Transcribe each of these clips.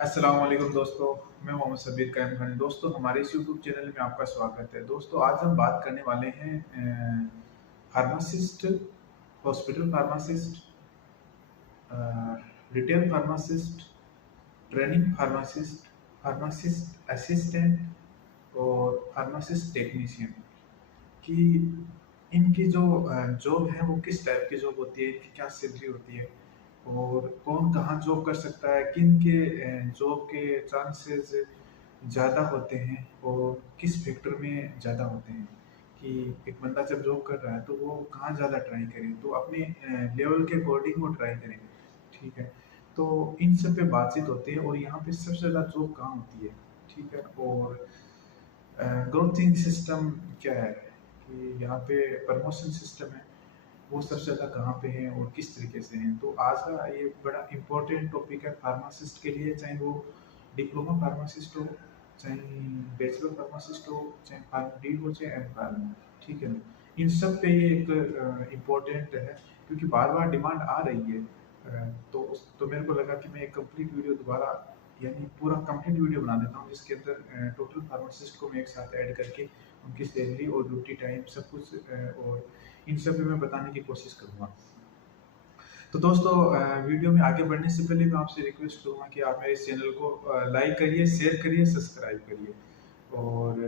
अस्सलाम वालेकुम दोस्तों। मैं मोहम्मद सबीर कायम खान। दोस्तों, हमारे इस यूट्यूब चैनल में आपका स्वागत है। दोस्तों, आज हम बात करने वाले हैं pharmacist, hospital pharmacist, retail pharmacist, training pharmacist, pharmacist assistant और फार्मासिस्ट टेक्नीशियन की इनकी जो जॉब है वो किस टाइप की जॉब होती है, इनकी क्या सैलरी होती है और कौन कहाँ जॉब कर सकता है, किन के जॉब के चांसेस ज़्यादा होते हैं और किस फैक्टर में ज़्यादा होते हैं। कि एक बंदा जब जॉब कर रहा है तो वो कहाँ ज़्यादा ट्राई करे, तो अपने लेवल के अकॉर्डिंग वो ट्राई करें। ठीक है, तो इन सब पे बातचीत होती है और यहाँ पे सबसे ज़्यादा जॉब कहाँ होती है। ठीक है, और ग्रोथिंग सिस्टम क्या है, कि यहाँ पे प्रमोशन सिस्टम है वो सबसे ज़्यादा कहाँ पे है और किस तरीके से हैं। तो आज का ये बड़ा इम्पोर्टेंट टॉपिक है फार्मासिस्ट के लिए, चाहे वो डिप्लोमा फार्मासिस्ट हो, चाहे बैचलर फार्मासिस्ट हो, चाहे फार्म डी हो, चाहे एम फार्म। ठीक है ना, इन सब पे ये एक इम्पोर्टेंट है क्योंकि बार बार डिमांड आ रही है। तो मेरे को लगा कि मैं एक कंप्लीट वीडियो दोबारा, यानी पूरा कंप्लीट वीडियो बना देता हूँ जिसके अंदर टोटल फार्मासिस्ट को मैं एक साथ ऐड करके उनकी सैलरी और ड्यूटी टाइम सब कुछ और इन सब पे मैं बताने की कोशिश करूँगा। तो दोस्तों, वीडियो में आगे बढ़ने से पहले मैं आपसे रिक्वेस्ट करूँगा कि आप मेरे इस चैनल को लाइक करिए, शेयर करिए, सब्सक्राइब करिए और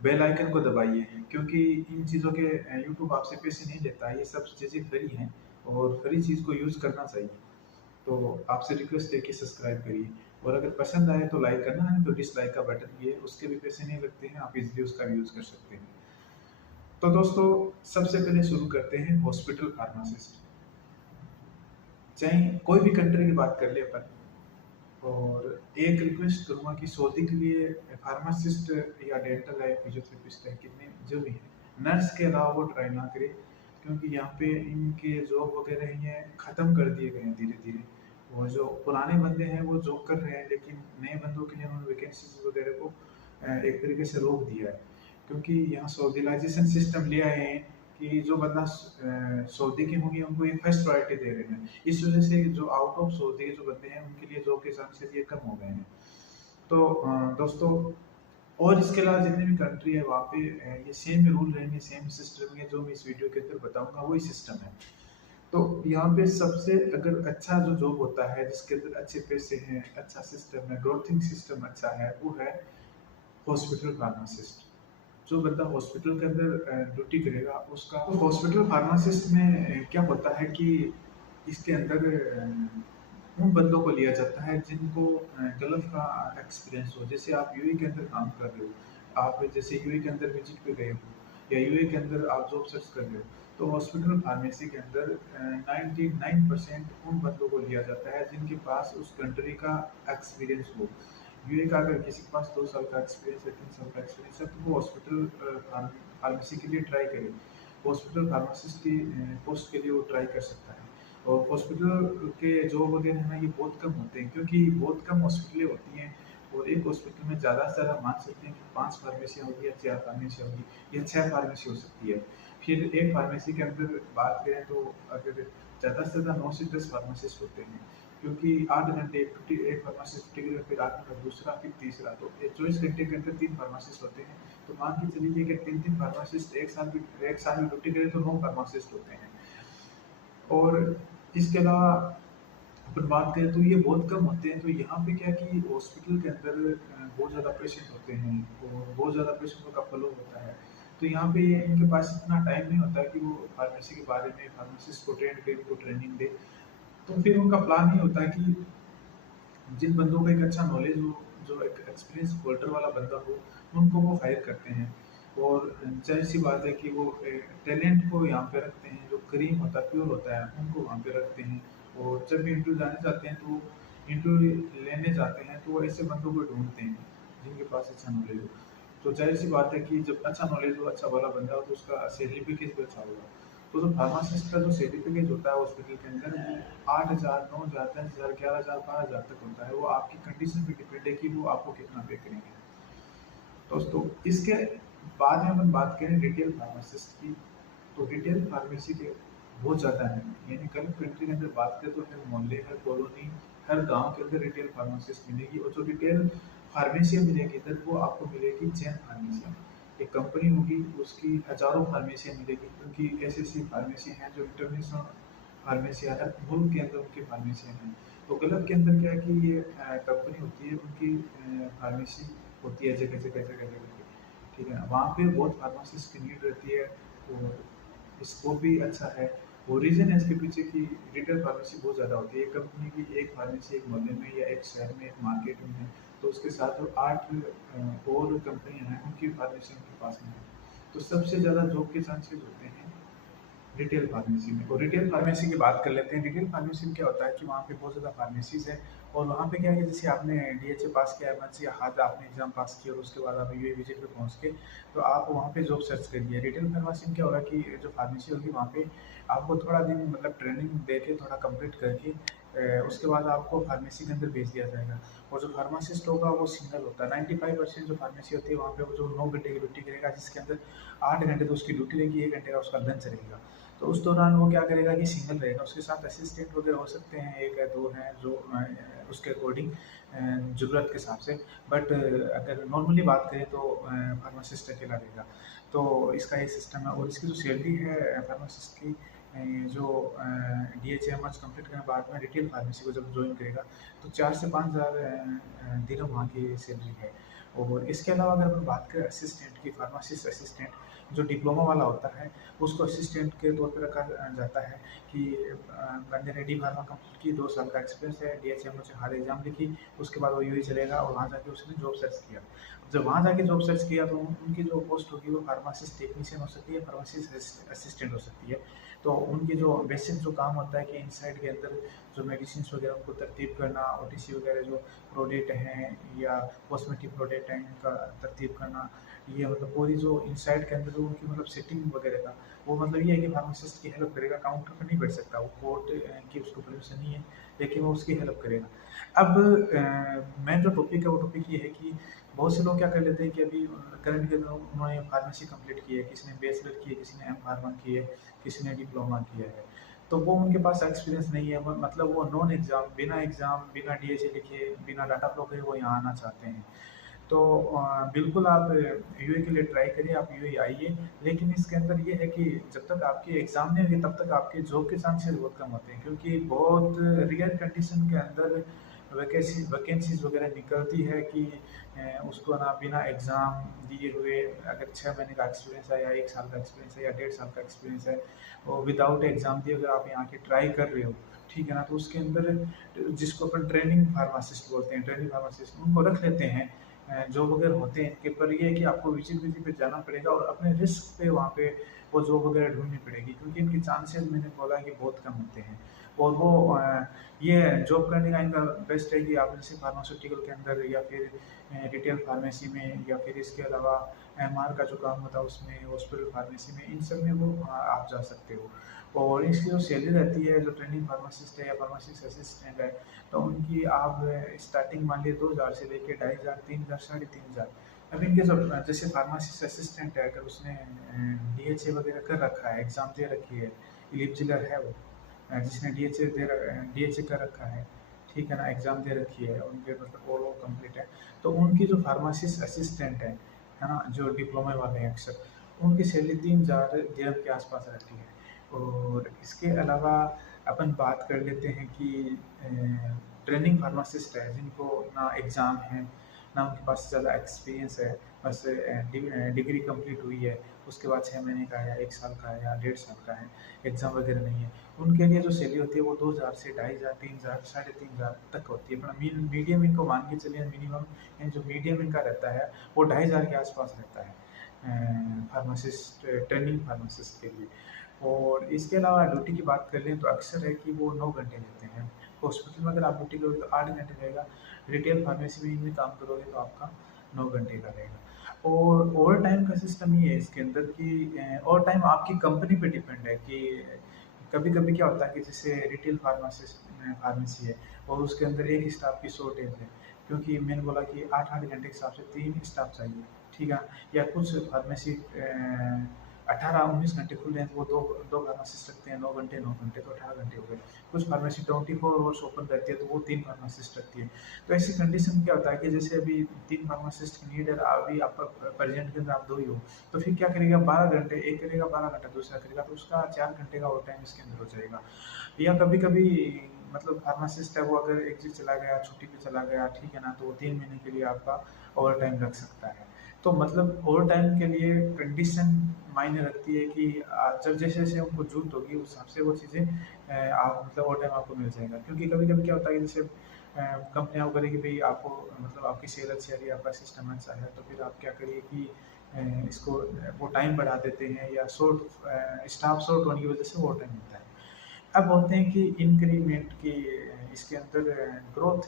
बेल आइकन को दबाइए, क्योंकि इन चीज़ों के यूट्यूब आपसे पैसे नहीं लेता है, ये सब चीज़ें फ्री हैं और फ्री चीज़ को यूज़ करना चाहिए। तो आपसे रिक्वेस्ट है कि सब्सक्राइब करिए और अगर पसंद आए तो लाइक करना है, तो डिसलाइक का बटन भी है, उसके भी पैसे नहीं लगते हैं, आप इजीली उसका भी यूज़ कर सकते हैं। तो दोस्तों, सबसे पहले शुरू करते हैं हॉस्पिटल फार्मासिस्ट। चाहे कोई भी कंट्री की बात कर ले अपन, और एक रिक्वेस्ट करूंगा कि सऊदी के लिए फार्मासिस्ट या डेंटल है, फिजियोथेरेपिस्ट है, कितने जो भी है, नर्स के अलावा वो ट्राई ना करे, क्योंकि यहाँ पे इनके जॉब वगैरह ये ख़त्म कर दिए गए हैं धीरे धीरे। और जो पुराने बंदे हैं वो जॉब कर रहे हैं, लेकिन नए बंदों के लिए उन्होंने वैकेंसीज वगैरह को एक तरीके से रोक दिया है, क्योंकि यहाँ सऊदीलाइजेशन सिस्टम ले आए हैं कि जो बंदा सऊदी के होंगे उनको ये फर्स्ट प्रायोरिटी दे रहे हैं। इस वजह से जो आउट ऑफ सऊदी जो बंदे हैं उनके लिए जॉब के चांसेस ये कम हो गए हैं। तो दोस्तों, और इसके अलावा जितनी भी कंट्री है वहाँ पे ये सेम रूल रहेंगे, सेम सिस्टम है, जो मैं इस वीडियो के अंदर बताऊंगा वही सिस्टम है। तो यहाँ पे सबसे अगर अच्छा जो जॉब होता है जिसके अंदर अच्छे पैसे हैं, अच्छा सिस्टम है, ग्रोथिंग सिस्टम अच्छा है, वो है हॉस्पिटल फार्मासिस्ट। जो बंदा हॉस्पिटल के अंदर ड्यूटी करेगा उसका, तो हॉस्पिटल फार्मासिस्ट में क्या होता है कि इसके अंदर उन बंदों को लिया जाता है जिनको गल्फ का एक्सपीरियंस हो। जैसे आप यूएई के अंदर काम कर रहे हो, आप जैसे यूएई के अंदर विजिट पे गए हो या यूएई के अंदर आप जॉब सर्च कर रहे हो, तो हॉस्पिटल फार्मेसी के अंदर 99% उन बंदों को लिया जाता है जिनके पास उस कंट्री का एक्सपीरियंस हो। यूए का अगर किसी के पास 2 साल का एक्सपीरियंस है, 3 साल का एक्सपीरियंस है, तो वो हॉस्पिटल फार्मेसी के लिए ट्राई करे, हॉस्पिटल फार्मासिस्ट की पोस्ट के लिए वो ट्राई कर सकता है। और हॉस्पिटल के जॉब वगैरह है ना, ये बहुत कम होते हैं क्योंकि बहुत कम हॉस्पिटलें होती हैं और एक हॉस्पिटल में ज़्यादा से ज़्यादा मान सकते हैं कि 5 फार्मेसियाँ होगी या 4 फार्मेसियाँ होगी या 6 फार्मेसी हो सकती है। फिर एक फार्मेसी के अंदर बात करें तो अगर ज़्यादा से ज़्यादा 9 से 10 फार्मासिस्ट होते हैं, क्योंकि 8 घंटे एक फार्मासिस्ट ड्यूटी करे, फिर 8 घंटा दूसरा, फिर तीसरा, तो 24 घंटे के अंदर 3 फार्मासिस्ट होते हैं। तो मान के चलिए कि 3-3 फार्मासिस्ट एक साल में ड्यूटी करें तो 9 फार्मासिस्ट होते हैं। और इसके अलावा अपन बात करें तो ये बहुत कम होते हैं। तो यहाँ पे क्या कि हॉस्पिटल के अंदर बहुत ज़्यादा पेशेंट होते हैं और बहुत ज़्यादा पेशेंटों का फ्लो होता है। तो यहाँ पे इनके पास इतना टाइम नहीं होता कि वो फार्मेसी के बारे में फार्मासिस्ट को ट्रेन करें, उनको ट्रेनिंग दे। तो फिर उनका प्लान ये होता है कि जिन बंदों को एक अच्छा नॉलेज हो, जो एक एक्सपीरियंस होल्डर वाला बंदा हो, उनको वो हायर करते हैं। और जाहिर सी बात है कि वो टैलेंट को यहाँ पे रखते हैं, जो क्रीम होता है, प्योर होता है, उनको वहाँ पे रखते हैं। और जब भी इंटरव्यू जाने जाते हैं तो इंटरव्यू लेने जाते हैं तो वो ऐसे बंदों को ढूंढते हैं जिनके पास अच्छा नॉलेज हो। तो जाहिर सी बात है कि जब अच्छा नॉलेज हो, अच्छा वाला बंदा हो, तो उसका सैलरी पैकेज भी अच्छा होगा। तो जो फार्मासिस्ट का जो सैलरी पैकेज होता है हॉस्पिटल के अंदर, वो 8,000, 9,000, 10,000, 11,000, 12,000 तक होता है। वो आपकी कंडीशन पे डिपेंड है कि वो आपको कितना पे करेंगे। दोस्तों, इसके बाद में अपन बात करें रिटेल फार्मासिस्ट की, तो रिटेल फार्मेसी के बहुत ज़्यादा है, यानी गल्फ कंट्री के अंदर बात करें तो है मोहल्ले, है कॉलोनी, हर गांव के अंदर रिटेल फार्मासिस्ट मिलेगी, और जो रिटेल फार्मेसी मिलेगी इधर वो आपको मिलेगी चैन फार्मेसी। एक कंपनी होगी उसकी हजारों फार्मेसियाँ मिलेगी, क्योंकि ऐसी ऐसी फार्मेसी हैं जो इंटरनेशनल फार्मेसियाँ है, मुल्क के अंदर उनकी फार्मेसियाँ हैं। तो गलत के अंदर क्या है कि ये कंपनी होती है, उनकी फार्मेसी होती है जगह जगह जगह जगह पे, ठीक है। वहाँ पे बहुत फार्मासिस्ट की नीड रहती है, और स्कोप भी अच्छा है। और रीज़न है इसके पीछे कि रिटेल फार्मेसी बहुत ज़्यादा होती है। एक कंपनी की एक फार्मेसी एक मोहल्ले में या एक शहर में एक मार्केट में है, तो उसके साथ जो 8 और कंपनियाँ हैं उनकी फार्मेसी उनके पास में है। तो सबसे ज़्यादा जॉब के चांसेस होते हैं रिटेल फार्मेसी में। और रिटेल फार्मेसी की बात कर लेते हैं। रिटेल फार्मेसी में क्या होता है कि वहाँ पे बहुत ज़्यादा फार्मेसीज़ है, और वहाँ पे क्या है कि जैसे आपने डीएचए पास किया, एमएनसी हाथ आपने एग्जाम पास किया और उसके बाद आप यूए विजिट पे पहुँच के तो आप वहाँ पे जॉब सर्च करिए। रिटेल फार्मेसी में क्या होगा कि जो फार्मेसी होगी वहाँ पे आपको थोड़ा दिन मतलब ट्रेनिंग दे के थोड़ा कंप्लीट करके उसके बाद आपको फार्मेसी के अंदर भेज दिया जाएगा। और जो फार्मासिस्ट होगा वो सिंगल होता है। 95% जो फार्मेसी होती है वहाँ पे वो जो 9 घंटे की ड्यूटी करेगा, जिसके अंदर 8 घंटे तो उसकी ड्यूटी रहेगी, 1 घंटे का उसका लंच रहेगा। तो उस दौरान वो क्या करेगा कि सिंगल रहेगा, उसके साथ असिस्टेंट वगैरह हो सकते हैं, 1 या 2 हैं जो उसके अकॉर्डिंग ज़रूरत के हिसाब से। बट अगर नॉर्मली बात करें तो फार्मासिस्ट अकेला रहेगा। तो इसका ये सिस्टम है। और इसकी जो सैलरी है फार्मासिस्ट की, जो DHMS कंप्लीट करने के बाद में रिटेल फार्मेसी को जब ज्वाइन करेगा तो 4 से 5 हज़ार दिरहम वहाँ की सैलरी है। और इसके अलावा अगर हम बात करें असिस्टेंट की, फार्मासिस्ट असिस्टेंट जो डिप्लोमा वाला होता है उसको असिस्टेंट के तौर पर रखा जाता है कि बंदे ने डी फार्मा कंप्लीट की, 2 साल का एक्सपीरियंस है, DHMO से हाल एग्जाम लिखी, उसके बाद वो यूए चलेगा और वहाँ जाके उसने जॉब सर्च किया। जब वहाँ जाके जॉब सर्च किया तो उनकी जो पोस्ट होगी वो फार्मासिस्ट टेक्नीशियन हो सकती है, फार्मासिस्ट असिस्टेंट हो सकती है। तो उनकी जो बेसिक जो काम होता है कि इनसाइड के अंदर जो मेडिसिन वगैरह उनको तरतीब करना, ओटीसी वगैरह जो प्रोडक्ट हैं या कॉस्मेटिक प्रोडक्ट हैं इनका तरतीब करना, ये मतलब पूरी जो इनसाइड के अंदर जो उनकी मतलब सेटिंग वगैरह का, वो मतलब ये है कि फार्मासिस्ट की हेल्प करेगा। काउंटर पर नहीं बैठ सकता वो, कोर्ट की उसको परमिशन नहीं है, लेकिन वो उसकी हेल्प करेगा। अब मेन जो टॉपिक है वो टॉपिक ये है कि बहुत से लोग क्या कर लेते हैं कि अभी करंट के अंदर उन्होंने फार्मेसी कंप्लीट की है, किसी ने बैचलर की है, किसी ने एम फार्मा की है, किसी ने डिप्लोमा किया है, तो वो उनके पास एक्सपीरियंस नहीं है। मतलब वो नॉन एग्ज़ाम बिना डीएचए लिखे बिना डाटा फ्लो करे वो यहाँ आना चाहते हैं। तो बिल्कुल आप यूए के लिए ट्राई करिए, आप यूए आइए। लेकिन इसके अंदर ये है कि जब तक आपके एग्ज़ाम नहीं होंगे तब तक आपके जॉब के चांसेस बहुत कम होते हैं, क्योंकि बहुत रेयर कंडीशन के अंदर वैकेंसीज वगैरह निकलती है कि उसको ना बिना एग्ज़ाम दिए हुए, अगर 6 महीने का एक्सपीरियंस है या 1 साल का एक्सपीरियंस है या 1.5 साल का एक्सपीरियंस है, और विदाउट एग्ज़ाम दिए अगर आप यहाँ के ट्राई कर रहे हो, ठीक है ना, तो उसके अंदर जिसको अपन ट्रेनिंग फार्मासिस्ट बोलते हैं, ट्रेनिंग फार्मासिस्ट उनको रख लेते हैं जॉब वगैरह होते हैं इनके। पर ये है कि आपको विजिट पे जाना पड़ेगा और अपने रिस्क पे वहाँ पे वो जॉब वगैरह ढूंढनी पड़ेगी, क्योंकि इनके चांसेस मैंने बोला कि बहुत कम होते हैं। और वो ये जॉब करने का इनका बेस्ट है कि आप जैसे फार्मास्यूटिकल के अंदर या फिर रिटेल फार्मेसी में या फिर इसके अलावा एमआर का जो काम होता है उसमें, हॉस्पिटल फार्मेसी में, इन सब में वो आप जा सकते हो। और इसकी जो सैलरी रहती है जो ट्रेनिंग फार्मासिस्ट है या फार्मासिस्ट असिस्टेंट है, तो उनकी आप स्टार्टिंग मान लिए 2 हज़ार से लेके 2,500, 3,000, 3,500। अब इनके जो जैसे फार्मासिस्ट असिस्टेंट है, अगर उसने डीएचए वगैरह कर रखा है, एग्ज़ाम दे रखी है, एलिजिबल है वो, जिसने डीएचए कर रखा है, ठीक है ना, एग्ज़ाम दे रखी है, उनके मतलब ऑल ओवर कंप्लीट है, तो उनकी जो फार्मासिस्ट असिस्टेंट है ना, जो डिप्लोमा वाले हैं अक्सर, उनकी सैलरी 3,000 दिरहम के आसपास रहती है। और इसके अलावा अपन बात कर लेते हैं कि ट्रेनिंग फार्मासिस्ट है जिनको ना एग्ज़ाम है ना उनके पास ज़्यादा एक्सपीरियंस है, बस डिग्री कंप्लीट हुई है, उसके बाद 6 महीने का है या 1 साल का है या 1.5 साल का है, एग्ज़ाम वगैरह नहीं है, उनके लिए जो सैलरी होती है वो 2,000 से 2,500, 3,000, 3,500 तक होती है। अपना मीडियम इनको मान के चलिए, मिनिमम जो मीडियम इनका रहता है वो 2,500 के आसपास रहता है फार्मासिस्ट, ट्रेनिंग फार्मासिस्ट के लिए। और इसके अलावा ड्यूटी की बात कर लें तो अक्सर है कि वो 9 घंटे लेते हैं। हॉस्पिटल में अगर आप ड्यूटी करोगे तो 8 घंटे रहेगा, रिटेल फार्मेसी में इनमें काम करोगे तो आपका 9 घंटे का रहेगा। और ओवर टाइम का सिस्टम ये है इसके अंदर कि ओवर टाइम आपकी कंपनी पे डिपेंड है कि कभी कभी क्या होता है कि जैसे रिटेल फार्मेसी है और उसके अंदर एक स्टाफ की शॉर्टेज है, क्योंकि मैंने बोला कि 8-8 घंटे के हिसाब से 3 स्टाफ चाहिए, ठीक है। या कुछ फार्मेसी 18-19 घंटे खुल रहे हैं, तो वो दो दो फार्मासिस्ट रखते हैं, 9 घंटे 9 घंटे तो 18 घंटे हो गए। कुछ फार्मेसी 24 आवर्स ओपन रहती है, तो वो 3 फार्मासिस्ट रखती है। तो ऐसी कंडीशन में क्या होता है कि जैसे अभी 3 फार्मासिस्ट की नीड है, अभी आपका प्रेजेंट के अंदर आप 2 ही हो, तो फिर क्या करेगा, 12 घंटे, एक करेगा 12 घंटा, दूसरा करेगा, तो उसका 4 घंटे का ओवर टाइम इसके अंदर हो जाएगा। या कभी कभी मतलब फार्मासिस्ट है वो अगर एक चीज चला गया, छुट्टी पे चला गया, ठीक है ना, तो वो 3 महीने के लिए आपका ओवर टाइम रख सकता है। तो मतलब ओवर टाइम के लिए कंडीशन मायने रखती है कि जब जैसे जैसे उनको जरूरत होगी उस हिसाब से वो चीज़ें आप मतलब ओवर टाइम आपको मिल जाएगा। क्योंकि कभी कभी क्या होता है कि जैसे कंपनियाँ वो करेगी भाई आपको मतलब आपकी सेल अच्छी आ रही है, आपका सिस्टम अच्छा है, तो फिर आप क्या करिए कि इसको वो टाइम बढ़ा देते हैं, या स्टाफ शॉर्ट होने की वजह से वो टाइम होता है। अब होते हैं कि इंक्रीमेंट की इसके अंदर ग्रोथ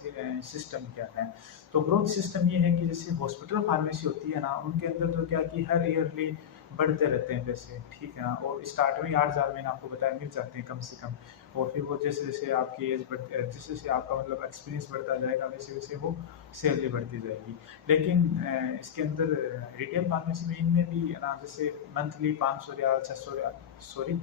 सिस्टम क्या है। तो ग्रोथ सिस्टम ये है कि जैसे हॉस्पिटल फार्मेसी होती है ना, उनके अंदर तो क्या कि हर ईयरली बढ़ते रहते हैं पैसे, ठीक है ना, और स्टार्ट में 8,000 मैंने आपको बताया मिल जाते हैं कम से कम। और फिर वो जैसे जैसे आपकी एज बढ़ती जैसे जैसे आपका मतलब एक्सपीरियंस बढ़ता जाएगा, वैसे वैसे वो सैलरी बढ़ती जाएगी। लेकिन इसके अंदर रिटेल फार्मेसी में इनमें भी है ना, जैसे मंथली 500 रियाल 600 रियाल, सॉरी,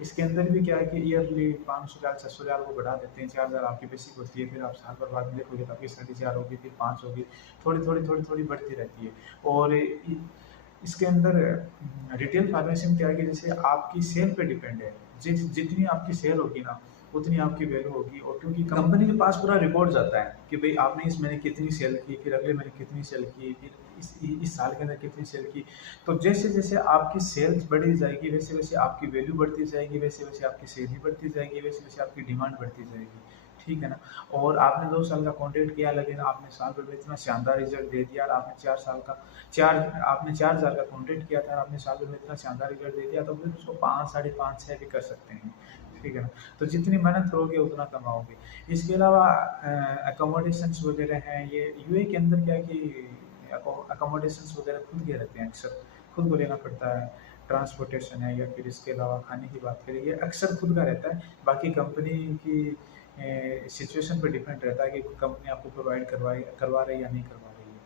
इसके अंदर भी क्या है कि ईयरली 500 रियाल 600 रियाल वो बढ़ा देते हैं। 4,000 आपकी बेसिक होती है, फिर आप साल भर बाद में देखोगे तो आपकी 4,500 होगी, फिर 5 होगी, थोड़ी बढ़ती रहती है। और इसके अंदर रिटेल फार्मेसी में क्या है कि जैसे आपकी सेल पे डिपेंड है, जितनी आपकी सेल होगी ना उतनी आपकी वैल्यू होगी। और क्योंकि कंपनी के पास पूरा रिकॉर्ड जाता है कि भाई आपने इस महीने कितनी सेल की, फिर अगले महीने कितनी सेल की, फिर इस साल के अंदर कितनी सेल की। तो जैसे जैसे आपकी सेल्स बढ़ी जाएगी, वैसे वैसे आपकी वैल्यू बढ़ती जाएगी, वैसे वैसे आपकी सेल भी बढ़ती जाएगी, वैसे वैसे आपकी डिमांड बढ़ती जाएगी, ठीक है ना। और आपने 2 साल का कॉन्ट्रैक्ट किया, लेकिन आपने साल भर में इतना शानदार रिजल्ट दे दिया, और आपने 4 हजार का कॉन्ट्रैक्ट किया था, और आपने साल भर में इतना शानदार रिजल्ट दे दिया, तो फिर उसको 5, 5.5, 6 भी कर सकते हैं, ठीक है ना। तो जितनी मेहनत करोगे उतना कमाओगे। इसके अलावा अकोमोडेशंस वगैरह हैं, ये यूए के अंदर क्या है कि अकोमोडेशंस वगैरह खुद के रहते हैं, अक्सर खुद को लेना पड़ता है। ट्रांसपोर्टेशन है, या फिर इसके अलावा खाने की बात करें, ये अक्सर खुद का रहता है। बाकी कंपनी की सिचुएशन पर डिपेंड रहता है कि कंपनी आपको प्रोवाइड करवा रही है या नहीं करवा रही है।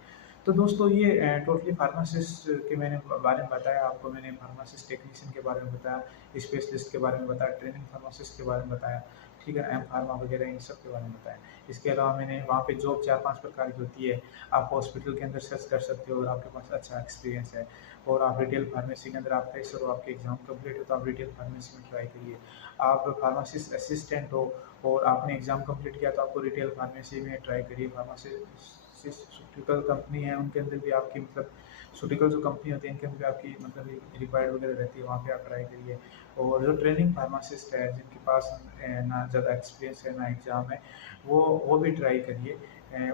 तो दोस्तों ये टोटली फार्मासिस्ट के मैंने बारे में बताया आपको, मैंने फार्मासिस्ट टेक्नीशियन के बारे में बताया, स्पेशलिस्ट के बारे में बताया, ट्रेनिंग फार्मासिस्ट के बारे में बताया, ठीक है, एम फार्मा वगैरह इन सब के बारे में बताया। इसके अलावा मैंने वहाँ पे जॉब 4-5 प्रकार की होती है, आप हॉस्पिटल के अंदर सर्च कर सकते हो, और आपके पास अच्छा एक्सपीरियंस है। और आप रिटेल फार्मेसी के अंदर आप फ्रेशर हो, आपके एग्जाम कंप्लीट हो, तो आप रिटेल फार्मेसी में ट्राई करिए। आप फार्मासिस्ट असिस्टेंट हो और आपने एग्ज़ाम कंप्लीट किया, तो आपको रिटेल फार्मेसी में ट्राई करिए। फार्मास्यूटिकल कंपनी है, उनके अंदर भी आपकी मतलब सूटिकल जो कंपनी होती है, इनके अंदर भी आपकी मतलब रिक्वायर्ड वगैरह रहती है, वहाँ पे आप ट्राई करिए। और जो ट्रेनिंग फार्मासिस्ट है, जिनके पास ना ज़्यादा एक्सपीरियंस है ना एग्ज़ाम है, वो भी ट्राई करिए।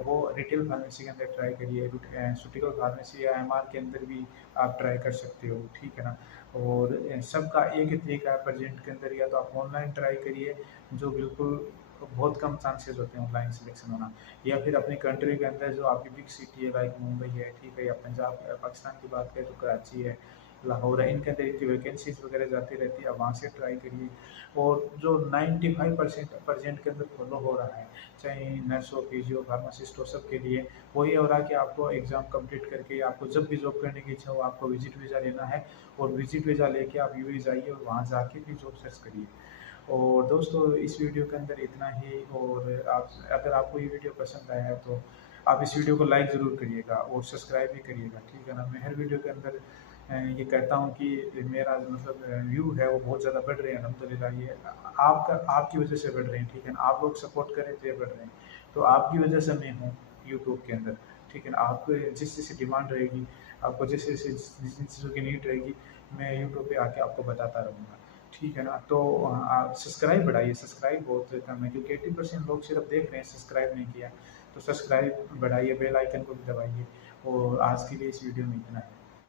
वो रिटेल फार्मेसी के अंदर ट्राई करिए, सूटिकल फार्मेसी या एमआर के अंदर भी आप ट्राई कर सकते हो, ठीक है ना। और सबका एक ही तरीका है प्रेजेंट के अंदर, या तो आप ऑनलाइन ट्राई करिए, जो बिल्कुल बहुत कम चांसेस होते हैं ऑनलाइन सिलेक्शन होना, या फिर अपनी कंट्री के अंदर जो आपकी बिग सिटी है, लाइक मुंबई है, ठीक है, या पंजाब पाकिस्तान की बात करें तो कराची है, लाहौर है, इनके अंदर इनकी वैकेंसीज वगैरह जाती रहती है, आप वहाँ से ट्राई करिए। और जो 95% प्रेजेंट के अंदर फॉलो हो रहा है, चाहे नर्स हो, पीजी हो, फार्मासिस्ट हो, सब के लिए वही हो रहा है कि आपको एग्ज़ाम कंप्लीट करके आपको जब भी जॉब करने की इच्छा हो, आपको विजिट वीज़ा लेना है, और विजिट वीज़ा लेके आप यूएई जाइए, और वहाँ जाके फिर जॉब सर्च करिए। और दोस्तों इस वीडियो के अंदर इतना ही। और आप अगर आपको ये वीडियो पसंद आया है तो आप इस वीडियो को लाइक ज़रूर करिएगा और सब्सक्राइब भी करिएगा, ठीक है ना। मैं हर वीडियो के अंदर ये कहता हूँ कि मेरा मतलब व्यू है वो बहुत ज़्यादा बढ़ रहे हैं अल्हम्दुलिल्लाह। ये आपकी वजह से बढ़ रहे हैं, ठीक है ना। आप लोग सपोर्ट करें तो ये बढ़ रहे हैं, तो आपकी वजह से मैं हूँ यूट्यूब के अंदर, ठीक है ना। आपको जिस चीज़ की डिमांड रहेगी, आपको जिस जिन चीज़ों की नीड रहेगी, मैं यूट्यूब पे आके आपको बताता रहूँगा, ठीक है ना। तो आप सब्सक्राइब बढ़ाइए, सब्सक्राइब बहुत कम है, क्योंकि 80% लोग सिर्फ देख रहे हैं, सब्सक्राइब नहीं किया। तो सब्सक्राइब बढ़ाइए, बेल आइकन को भी दबाइए। और आज के लिए इस वीडियो में इतना है।